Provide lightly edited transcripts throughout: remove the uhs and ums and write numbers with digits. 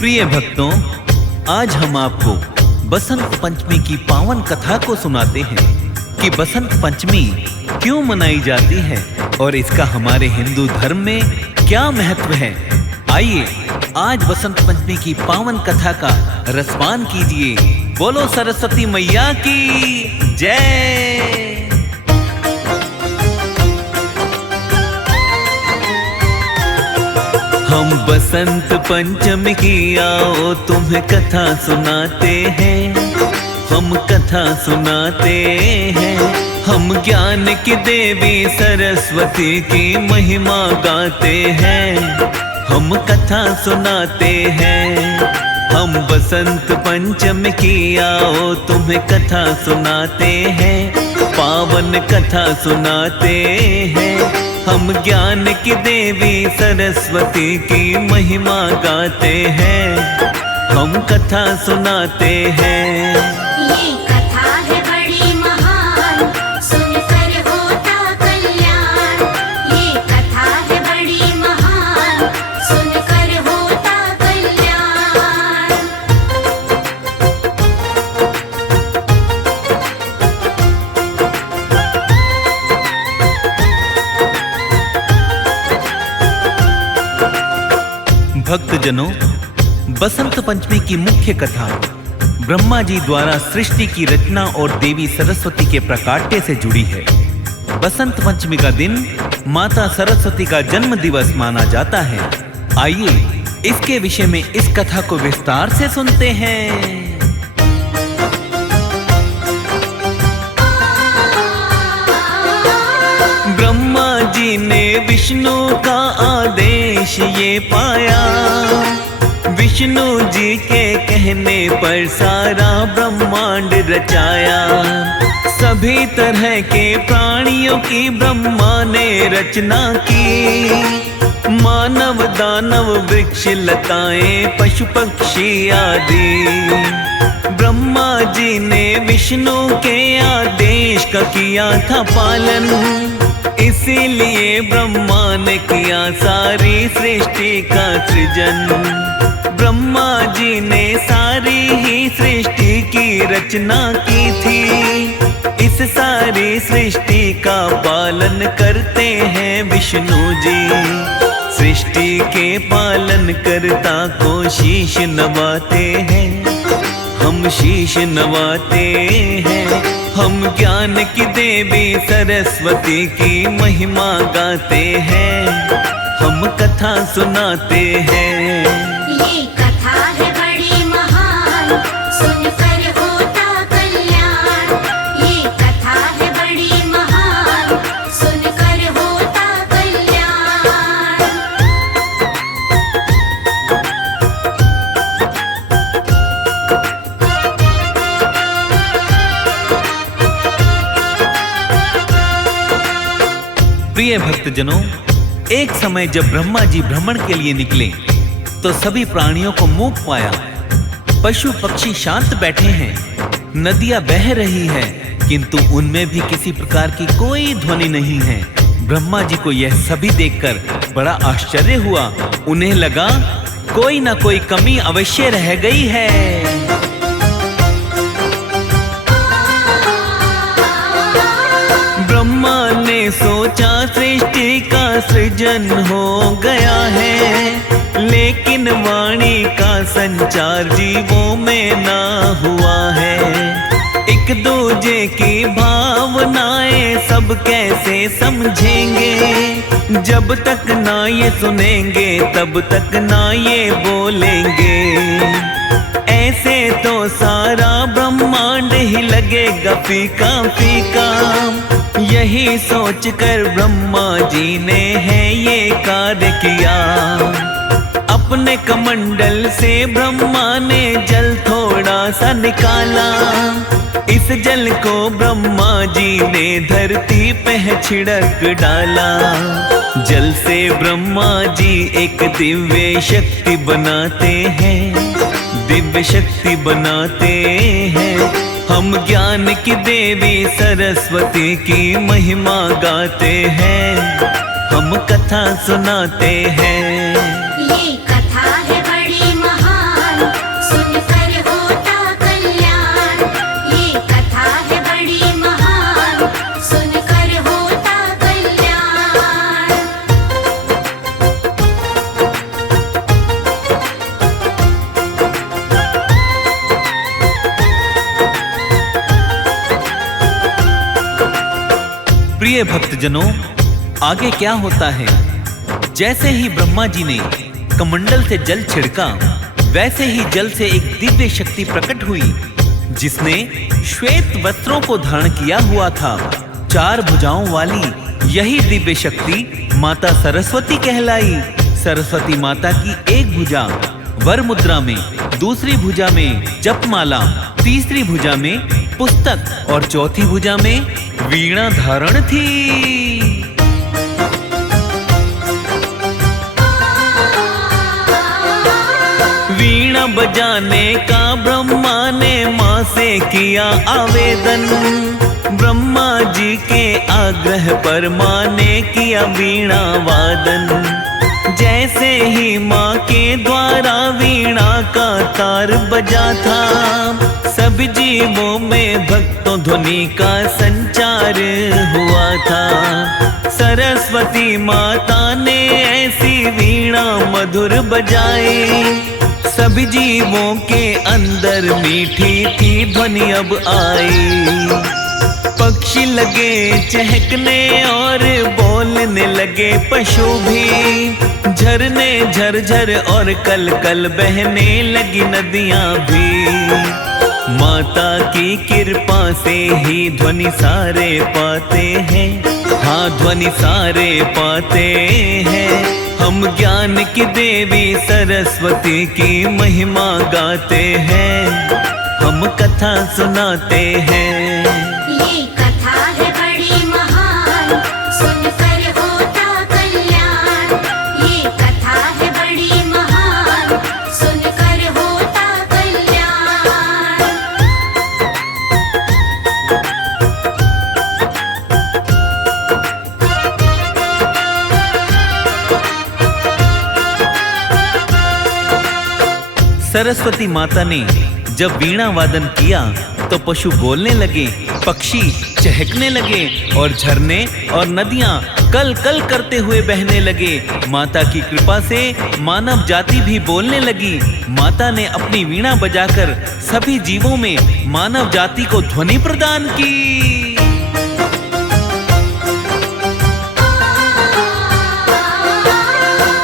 प्रिय भक्तों, आज हम आपको बसंत पंचमी की पावन कथा को सुनाते हैं कि बसंत पंचमी क्यों मनाई जाती है और इसका हमारे हिंदू धर्म में क्या महत्व है। आइए आज बसंत पंचमी की पावन कथा का रसपान कीजिए। बोलो सरस्वती मैया की जय। हम बसंत पंचमी की आओ तुम्हें कथा सुनाते हैं, हम कथा सुनाते हैं। हम ज्ञान की देवी सरस्वती की महिमा गाते हैं, हम कथा सुनाते हैं। हम बसंत पंचमी की आओ तुम्हें कथा सुनाते हैं, पावन कथा सुनाते हैं। हम ज्ञान की देवी सरस्वती की महिमा गाते हैं, हम कथा सुनाते हैं। ये कथा है बड़ी महान, सुनकर होता कल्याण। ये कथा है बड़ी महान, सुनकर होता कल्याण। भक्तजनों, बसंत पंचमी की मुख्य कथा ब्रह्मा जी द्वारा सृष्टि की रचना और देवी सरस्वती के प्राकट्य से जुड़ी है। बसंत पंचमी का दिन माता सरस्वती का जन्म दिवस माना जाता है। आइए इसके विषय में इस कथा को विस्तार से सुनते हैं। ब्रह्मा जी ने विष्णु का आदेश ये पाया, विष्णु जी के कहने पर सारा ब्रह्मांड रचाया। सभी तरह के प्राणियों की ब्रह्मा ने रचना की, मानव दानव वृक्ष लताएं पशु पक्षी आदि। ब्रह्मा जी ने विष्णु के आदेश का किया था पालन, इसीलिए ब्रह्मा ने किया सारी सृष्टि का सृजन। ब्रह्मा जी ने सारी ही सृष्टि की रचना की थी, इस सारी सृष्टि का पालन करते हैं विष्णु जी। सृष्टि के पालन करता को शीश नवाते हैं, हम शीश नवाते हैं। हम ज्ञान की देवी सरस्वती की महिमा गाते हैं, हम कथा सुनाते हैं। ये कथा है बड़ी महान, सुनकर होता कल्याण। ये कथा है बड़ी महान, सुनकर होता कल्याण। प्रिय भक्तजनों, एक समय जब ब्रह्मा जी भ्रमण के लिए निकले तो सभी प्राणियों को मूक पाया। पशु पक्षी शांत बैठे हैं, नदियां बह रही है, किंतु उनमें भी किसी प्रकार की कोई ध्वनि नहीं है। ब्रह्मा जी को यह सभी देखकर बड़ा आश्चर्य हुआ। उन्हें लगा कोई ना कोई कमी अवश्य रह गई है। ब्रह्मा ने सोचा सृष्टि का सृजन हो गया है, लेकिन वाणी का संचार जीवों में ना हुआ है। एक दूजे की भावनाएं सब कैसे समझेंगे, जब तक ना ये सुनेंगे तब तक ना ये बोलेंगे। ऐसे तो सारा ब्रह्मांड ही लगेगा फीका फीका। यही सोचकर ब्रह्मा जी ने है ये कार्य किया। अपने कमंडल से ब्रह्मा ने जल थोड़ा सा निकाला, इस जल को ब्रह्मा जी ने धरती पे छिड़क डाला। जल से ब्रह्मा जी एक दिव्य शक्ति बनाते हैं, दिव्य शक्ति बनाते हैं। हम ज्ञान की देवी सरस्वती की महिमा गाते हैं, हम कथा सुनाते हैं। ये कथा है बड़ी महान, प्रिय भक्तजनों, आगे क्या होता है? जैसे ही ब्रह्मा जी ने कमंडल से जल छिड़का, वैसे ही जल से एक दिव्य शक्ति प्रकट हुई, जिसने श्वेत वस्त्रों को धारण किया हुआ था। 4 भुजाओं वाली यही दिव्य शक्ति माता सरस्वती कहलाई। सरस्वती माता की एक भुजा वर मुद्रा में, दूसरी भुजा में जपमाला, तीसरी भुजा में पुस्तक और चौथी भुजा में वीणा धारण थी। वीणा बजाने का ब्रह्मा ने माँ से किया आवेदन। ब्रह्मा जी के आग्रह पर माँ ने किया वीणा वादन। जैसे ही माँ के द्वारा वीणा का तार बजा था, सब जीवों में भक्तों ध्वनि का संचार हुआ था। सरस्वती माता ने ऐसी वीणा मधुर बजाई, सभी जीवों के अंदर मीठी थी ध्वनि अब आई। पक्षी लगे चहकने और बोलने लगे पशु भी, झरने झरझर और कल कल बहने लगी नदियां भी। माता की कृपा से ही ध्वनि सारे पाते हैं, हाँ ध्वनि सारे पाते हैं। हम ज्ञान की देवी सरस्वती की महिमा गाते हैं, हम कथा सुनाते हैं। ये कथा है बड़ी महान, सुनकर होता कल्याण। ये कथा है बड़ी महान, सुनकर होता कल्याण। सरस्वती माता ने जब वीणा वादन किया तो पशु बोलने लगे, पक्षी चहकने लगे और झरने और नदियां कल कल करते हुए बहने लगे। माता की कृपा से मानव जाति भी बोलने लगी। माता ने अपनी वीणा बजाकर सभी जीवों में मानव जाति को ध्वनि प्रदान की।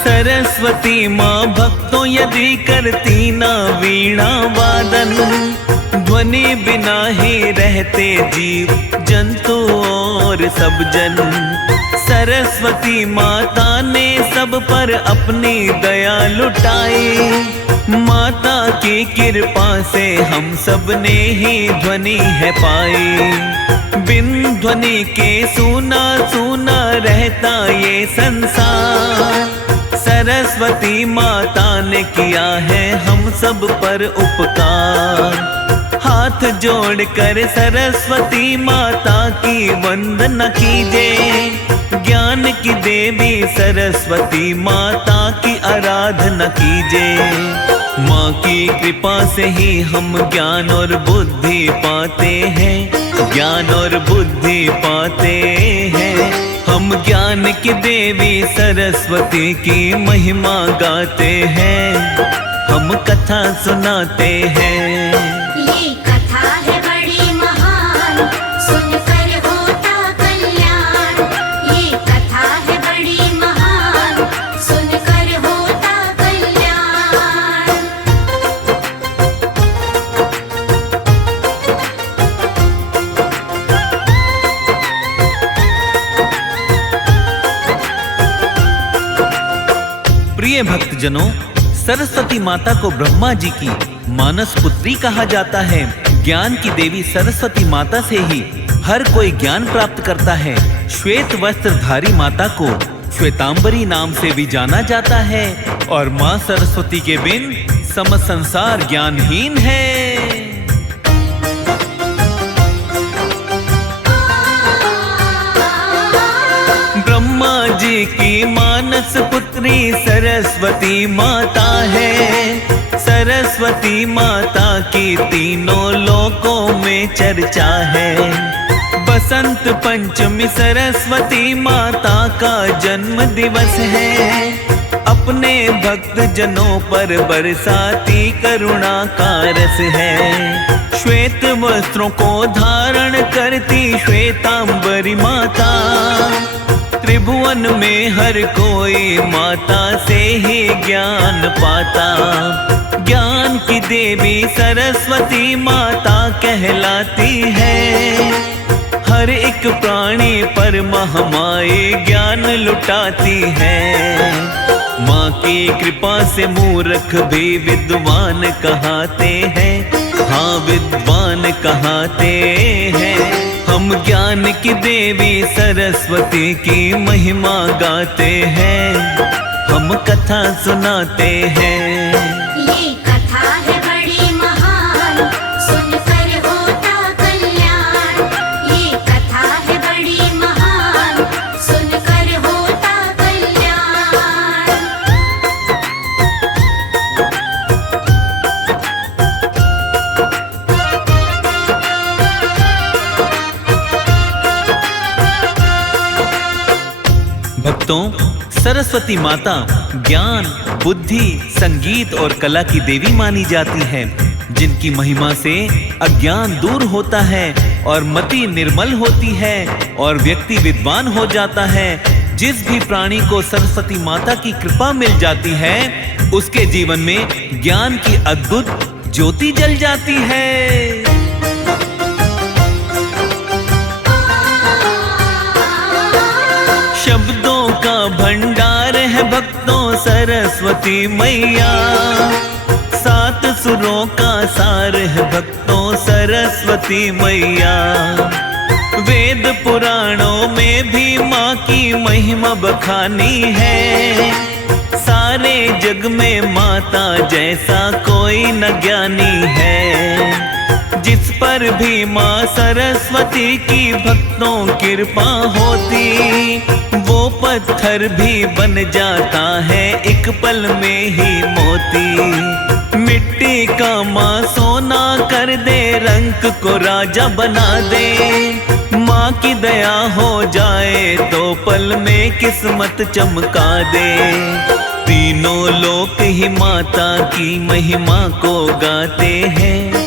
सरस्वती माँ भक्तों यदि करती ना वीणा वादन, ध्वनि बिना ही रहते जीव जंतु और सब जन। सरस्वती माता ने सब पर अपनी दया लुटाई। माता की कृपा से हम सब ने ही ध्वनि है पाई। बिन ध्वनि के सूना सूना रहता ये संसार। सरस्वती माता ने किया है हम सब पर उपकार। हाथ जोड़कर सरस्वती माता की वंदना कीजिए। ज्ञान की देवी सरस्वती माता की आराधना कीजिए। माँ की कृपा से ही हम ज्ञान और बुद्धि पाते हैं, ज्ञान और बुद्धि पाते हैं। हम ज्ञान की देवी सरस्वती की महिमा गाते हैं, हम कथा सुनाते हैं। ये कथा है बड़ी महान, सुनकर होता कल्याण। ये कथा है बड़ी महान, सुनकर होता कल्याण। प्रिय भक्तजनों, सरस्वती माता को ब्रह्मा जी की मानस पुत्री कहा जाता है। ज्ञान की देवी सरस्वती माता से ही हर कोई ज्ञान प्राप्त करता है। श्वेत वस्त्रधारी माता को श्वेतांबरी नाम से भी जाना जाता है और माँ सरस्वती के बिन समस्त संसार ज्ञानहीन है। ब्रह्मा जी की मानस पुत्री सरस्वती माता है। सरस्वती माता की तीनों लोकों में चर्चा है। बसंत पंचमी सरस्वती माता का जन्म दिवस है। अपने भक्त जनों पर बरसाती करुणा का रस है। श्वेत वस्त्रों को धारण करती श्वेतांबरी माता, त्रिभुवन में हर कोई माता से ही ज्ञान पाता। ज्ञान की देवी सरस्वती माता कहलाती है, हर एक प्राणी पर महामाई ज्ञान लुटाती है। माँ की कृपा से मूर्ख भी विद्वान कहाते हैं, हाँ विद्वान कहाते हैं। हम ज्ञान की देवी सरस्वती की महिमा गाते हैं, हम कथा सुनाते हैं। ये कथा है बड़ी महान, सुनकर होता कल्याण। ये कथा है बड़ी महान, सुनकर होता कल्याण। भक्तों, सरस्वती माता ज्ञान, बुद्धि, संगीत और कला की देवी मानी जाती है, जिनकी महिमा से अज्ञान दूर होता है और मति निर्मल होती है और व्यक्ति विद्वान हो जाता है। जिस भी प्राणी को सरस्वती माता की कृपा मिल जाती है, उसके जीवन में ज्ञान की अद्भुत ज्योति जल जाती है। शब्दों का भंडार है भक्तों सरस्वती मैया, सात सुरों का सार है भक्तों सरस्वती मैया। वेद पुराणों में भी माँ की महिमा बखानी है, सारे जग में माता जैसा कोई न ज्ञानी है। जिस पर भी माँ सरस्वती की भक्तों कृपा होती, वो पत्थर भी बन जाता है एक पल में ही मोती। मिट्टी का माँ सोना कर दे, रंग को राजा बना दे। माँ की दया हो जाए तो पल में किस्मत चमका दे। तीनों लोक ही माता की महिमा को गाते हैं,